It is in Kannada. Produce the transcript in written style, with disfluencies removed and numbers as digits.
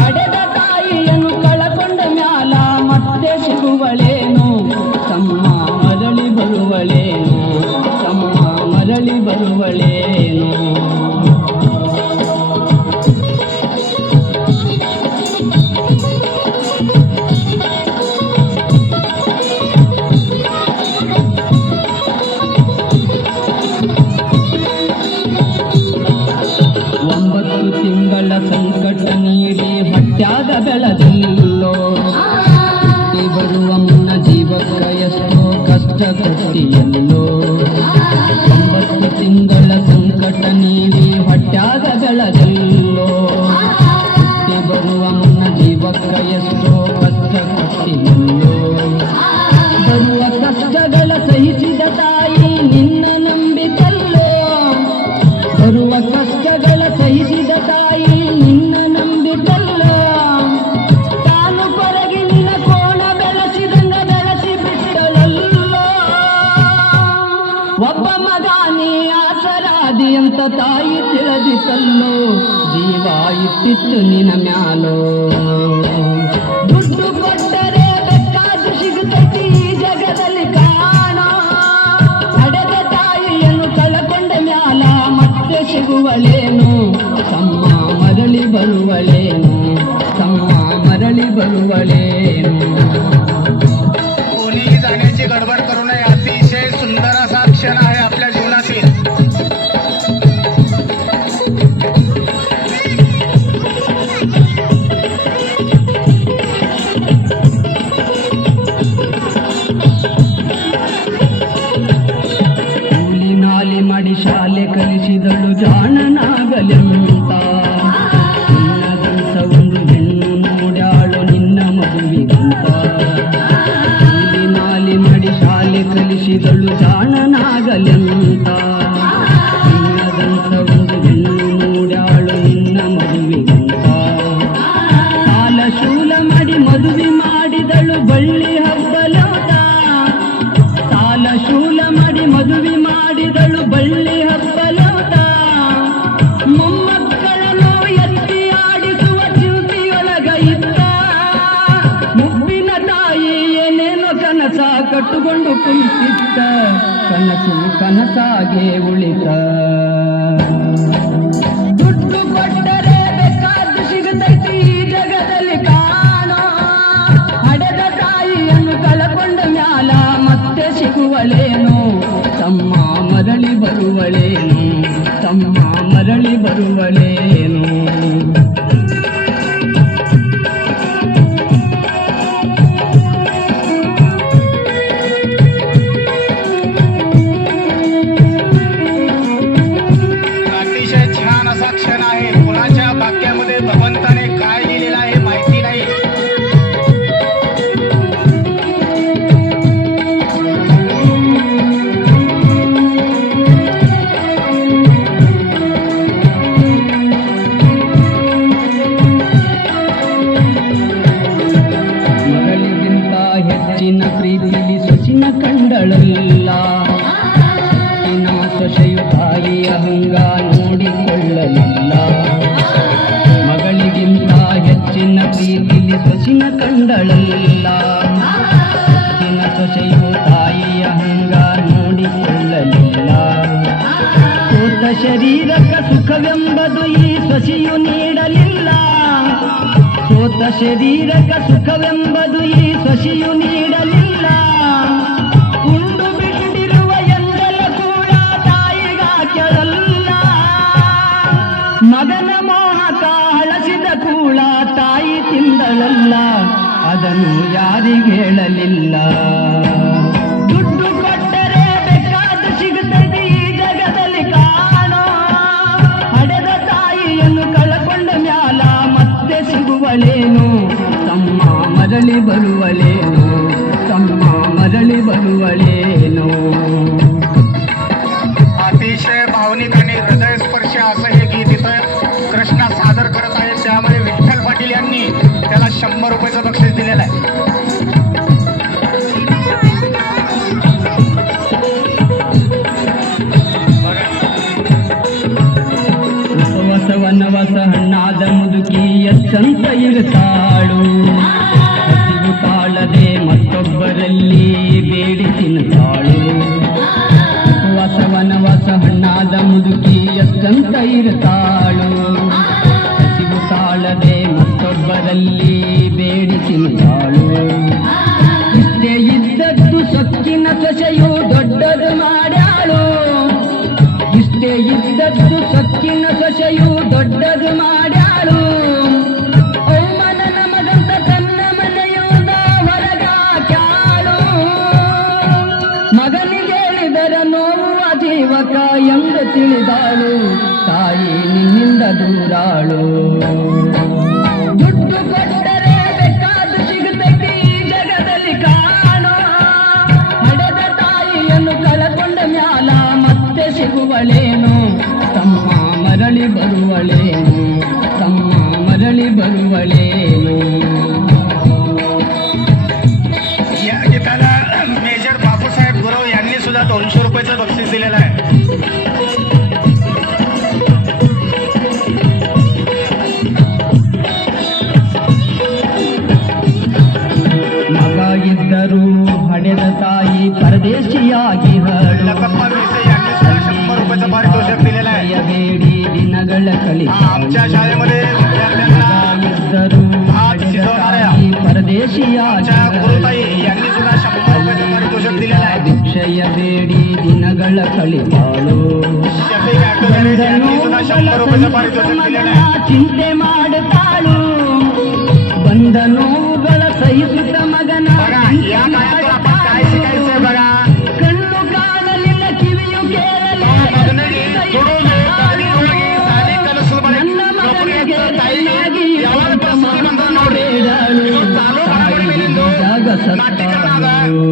ಹಡೆದ ತಾಯಿಯನ್ನು ಕಳಕೊಂಡ ಮ್ಯಾಲ ಮತ್ತೆ ಸಿಗುವಳೇನು ತಮ್ಮ ಮರಳಿ ಬರುವಳೇನು ತಮ್ಮ ಮರಳಿ ಬರುವಳೇನು ತಿಂಗಳ ಸಂಕಟ ನೀಡಿ ಹೊಟ್ಯಾಗ ಬೆಳೆದಲ್ಲೋ ಹುಟ್ಟಿ ಬರುವ ಮುನ್ನ ಜೀವಕ್ಕ ಎಷ್ಟೋ ಕಷ್ಟ ಕೊಟ್ಟಿಯಲ್ಲೋ 9 ತಿಂಗಳ ಸಂಕಟ ನೀಡಿ ಹೊಟ್ಯಾಗ ಬೆಳೆದಲ್ಲೋ ಹುಟ್ಟಿ ಬರುವ ಮುನ್ನ ಜೀವಕ್ಕ ಎಷ್ಟೋ ಕಷ್ಟ ಕೊಟ್ಟಿಯಲ್ಲೋ ಬರುವ ಕಷ್ಟಗಳ ಸಹಿಸಿದ ತಾಯಿ ನಿನ್ನ ನಂಬಿಕಲ್ಲೋ ಬರುವ ಕಷ್ಟಗಳ ಸಹಿಸಿದ ತಾಯಿ ನಿನ್ನ ನಂಬಿಕಲ್ಲೋ ತಾನು ಕೊರಗಿ ನಿನ್ನ ಕೋಣ ಬೆಳೆಸಿದಂಗ ಬೆಳೆಸಿ ಬಿಟ್ಟಳಲ್ಲೋ ಒಬ್ಬ ಮಗ ನೀ ಆಸರಾದಿ ಅಂತ ತಾಯಿ ತಿಳಿದಿತಲ್ಲೋ ಜೀವ ಇಟ್ಟಿತ್ತು ನಿನ್ನ ಮ್ಯಾಲೋ ದುಡ್ಡು ಕೊಟ್ಟರೆ ಬೇಕಾದ್ದು ಸಿಗುತ್ತೈತಿ ಈ ಜಗದಲ್ಲಿ ಕಾಣೋ ಹಡೆದ ತಾಯಿಯನ್ನು ಕಳಕೊಂಡ ಮ್ಯಾಲ ಮತ್ತೆ ಸಿಗುವಳೇನು ತಮ್ಮ ಮರಳಿ ಬರುವಳೇನು ತಮ್ಮ मरळी बरुवळेनु कोणीही जाण्याची गडबड करू नये. अतिशय सुंदर असा क्षण आहे आपल्या जीवनातील. ಕೂಲಿ ನಾಲಿ ಮಾಡಿ ಶಾಲೆ ಕಲಿಸಿದಳು ಜಾಣನಾಗಲೆಂತ ನಿನ್ನದಂತ ಒಂದು ಹೆಣ್ಣು ನೋಡ್ಯಾಳು ನಿನ್ನ ಮಗುವಿಗಂತ. ಕೂಲಿ ನಾಲಿ ಮಾಡಿ ಶಾಲೆ ಕಲಿಸಿದಳು ಜಾಣನಾಗಲೆಂತ ನಿನ್ನದಂತ ಒಂದು ಹೆಣ್ಣು ನೋಡ್ಯಾಳು ನಿನ್ನ ಮಗುವಿಗಂತ. ಸಾಲ ಶೂಲ ಮಾಡಿ ಮದುವೆ ಮಾಡಿದಳು ಬಳ್ಳಿ ಹಬ್ಬಲಂತ. ಸಾಲ ಶೂಲ ಮಾಡಿ ಮದುವೆ ಮಾಡಿದಳು ಬಳ್ಳಿ ಹಬ್ಬಲಂತ. ಮೊಮ್ಮಕ್ಕಳನ್ನು ಎತ್ತಿ ಆಡಿಸುವ ಚ್ಯುತಿಯೊಳಗ ಇತ್ತ. ಮುಪ್ಪಿನ ತಾಯಿ ಏನೇನೋ ಕನಸ ಕಟ್ಟುಕೊಂಡು ಕುಳಿತಿತ್ತ. ಕನಸು ಕನಸಾಗೆ ಉಳಿತ. ದುಡ್ಡು ಕೊಟ್ಟರೆ ಬೇಕಾದ್ದು ಸಿಗುತ್ತೈತಿ ಈ ಜಗದಲ್ಲಿ ಕಾಣೋ. ಹಡೆದ ತಾಯಿಯನ್ನು ಕಳಕೊಂಡ ಮ್ಯಾಲ ಮತ್ತೆ ಸಿಗುವಳೇನು ತಮ್ಮ ಮರಳಿ ಬರುವಳೇನು ತಮ್ಮ ಮರಳಿ ಬರುವಳೇನು. अतिशय छान असा क्षण आहे. कुणाच्या भाग्यामध्ये भगवंताने काय लिहिलेलं आहे माहिती नाही. ಮಗಳಿಗಿಂತ ಹೆಚ್ಚಿನ ಪ್ರೀತಿಲಿ ಸೊಸಿನ ಕಂಡಳಲ್ಲ. ಸೊಸಿನ ಸೊಸೆಯು ತಾಯಿಯ ಹಂಗ ನೋಡಿಕೊಳ್ಳಲಿಲ್ಲ. ಮಗಳಿಗಿಂತ ಹೆಚ್ಚಿನ ಪ್ರೀತಿಲಿ ಸೊಸಿನ ಕಂಡಳಲ್ಲ. ಸೊಸಿನ ಸೊಸೆಯು ತಾಯಿಯ ಹಂಗ ನೋಡಿಕೊಳ್ಳಲಿಲ್ಲ. ಸೋತ ಶರೀರಕ ಸುಖವೆಂಬುದು ಈ ಸೊಸೆಯು ನೀಡಲಿಲ್ಲ. ಸೋತ ಶರೀರಕ ಸುಖವೆಂಬುದು ಈ ಸೊಸೆಯು ನೀಡಲಿಲ್ಲ. ಉಂಡು ಬಿಟ್ಟಿರುವ ಎಂದಲ ಕೂಡ ತಾಯಿಗ ಕೇಳಲ್ಲ. ಮಗನ ಮೋಹಕ ಹಳಸಿದ ಕೂಡ ತಾಯಿ ತಿಂದಳಲ್ಲ. ಅದನ್ನು ಯಾರಿಗೆ ಹೇಳಲಿಲ್ಲ. ದುಡ್ಡು ಕೊಟ್ಟರೆ ಬೇಕಾದ್ದು ಸಿಗುತ್ತದೆ ಈ ಜಗದಲ್ಲಿ ಕಾಣೋ. ಹಡೆದ ತಾಯಿಯನ್ನು ಕಳಕೊಂಡ ಮ್ಯಾಲ ಮತ್ತೆ ಸಿಗುವಳೇನು ತಮ್ಮ ಮರಳಿ ಬರುವಳೇನು ತಮ್ಮ ಮರಳಿ ಬರುವಳೇನು. अतिशय भावनिक आणि हृदयस्पर्शी असं हे गीत इथं कृष्णा सादर करत आहे. त्यामुळे विठ्ठल पाटील यांनी त्याला 100 रुपयाचं बक्षीस दिलेलं आहे. ಹೊಸ ವನವಾಸ ಹಣ್ಣಾದ ಮುದುಕಿ ಎಷ್ಟಂತ ಇರುತ್ತಾಳು ಹಸಿವು ತಾಳದೆ ಮತ್ತೊಬ್ಬರಲ್ಲಿ ಬೇಡಿ ತಿನ್ನುತ್ತಾಳು ವಸವನವಸ ಹಣ್ಣಾದ ಮುದುಕಿ ಎಷ್ಟಂತ ಇರುತ್ತಾಳು ಹಸಿವು ತಾಳದೆ ಮತ್ತೊಬ್ಬರಲ್ಲಿ ಬೇಡಿ ತಿನ್ನುತ್ತಾಳು ಇಷ್ಟೇ ಇದ್ದದ್ದು ಸೊಕ್ಕಿನ ಸೊಸೆಯು ದೊಡ್ಡದು ಮಾಡ್ಯಾಳು ಇಷ್ಟೇ ಇದ್ದದ್ದು ಸೊಕ್ಕಿನ ಸೊಸೆಯು ದೊಡ್ಡದು ಮಾಡ್ಯಾಳು ಅವಮಾನನ ಮಗಂತ ತನ್ನ ಮನೆಯಿಂದ ಹೊರಗಾಕ್ಯಾಳು ಮಗನಿಗೆ ಹೇಳಿದರ ನೋವು ಜೀವಕ ಎಂದು ತಿಳಿದಾಳು ತಾಯಿ ನಿನ್ನಿಂದ ದೂರಾಳು ದುಡ್ಡು ಕೊಟ್ಟರೆ ಬೇಕಾದು ಸಿಗುತ್ತೈತಿ ಈ ಜಗದಲ್ಲಿ ಕಾಣೋ ಹಡೆದ ತಾಯಿಯನ್ನು ಕಳಕೊಂಡ ಮ್ಯಾಲ ಮತ್ತೆ ಸಿಗುವಳೇನು ತಮ್ಮ ಮರಳಿ ಬರುವಳೇನು ತಮ್ಮ मरळी बरुवळेनु या गीताला मेजर बापूसाहेब गुरव यांनी सुद्धा 200 रुपयाचं बक्षीस दिलेलं आहे. ಮಗ ಇದ್ದರೂ ಹಡೆದ ತಾಯಿ ಪರದೇಶಿಯಾಗಿ लखप्पा विसे यांनी सुद्धा 100 रुपयाचं पारितोषिक दिलेलं आहे. ಬೇಡಿ ದಿನಗಳ ಕಳಿ आमच्या शाळेमध्ये विद्यार्थ्यांना ಇದ್ದರೂ भात शिजवणाऱ्या ಪರದೇಶಿಯಾಗಿ आमच्या गुरुताई यांनी सुद्धा 100 रुपयाचं पारितोषिक दिलेलं आहे. ಭಿಕ್ಷೆಯ ಬೇಡಿ ದಿನಗಳ ಕಳಿತಾಳು शफीक ॲटोगॅरेज यांनी सुद्धा 100 रुपयाचं पारितोषिक दिलेलं आहे. ಚಿಂತೆ ಮಾಡುತ್ತಾಳು ಬಂದ ನೋವುಗಳ ಸಹಿಸುತ್ತ ಮಗನ बघा या काळातून आपण काय शिकायचंय बघा. ಕಣ್ಣು ಕಾಣಲಿಲ್ಲ ಕಿವಿಯು ಕೇಳಲಿಲ್ಲ ನನ್ನ ಮಗನಿಗೆ ತಾಯಿಯಾಗಿ ಜಾಗ ಸತ್ತಾಳು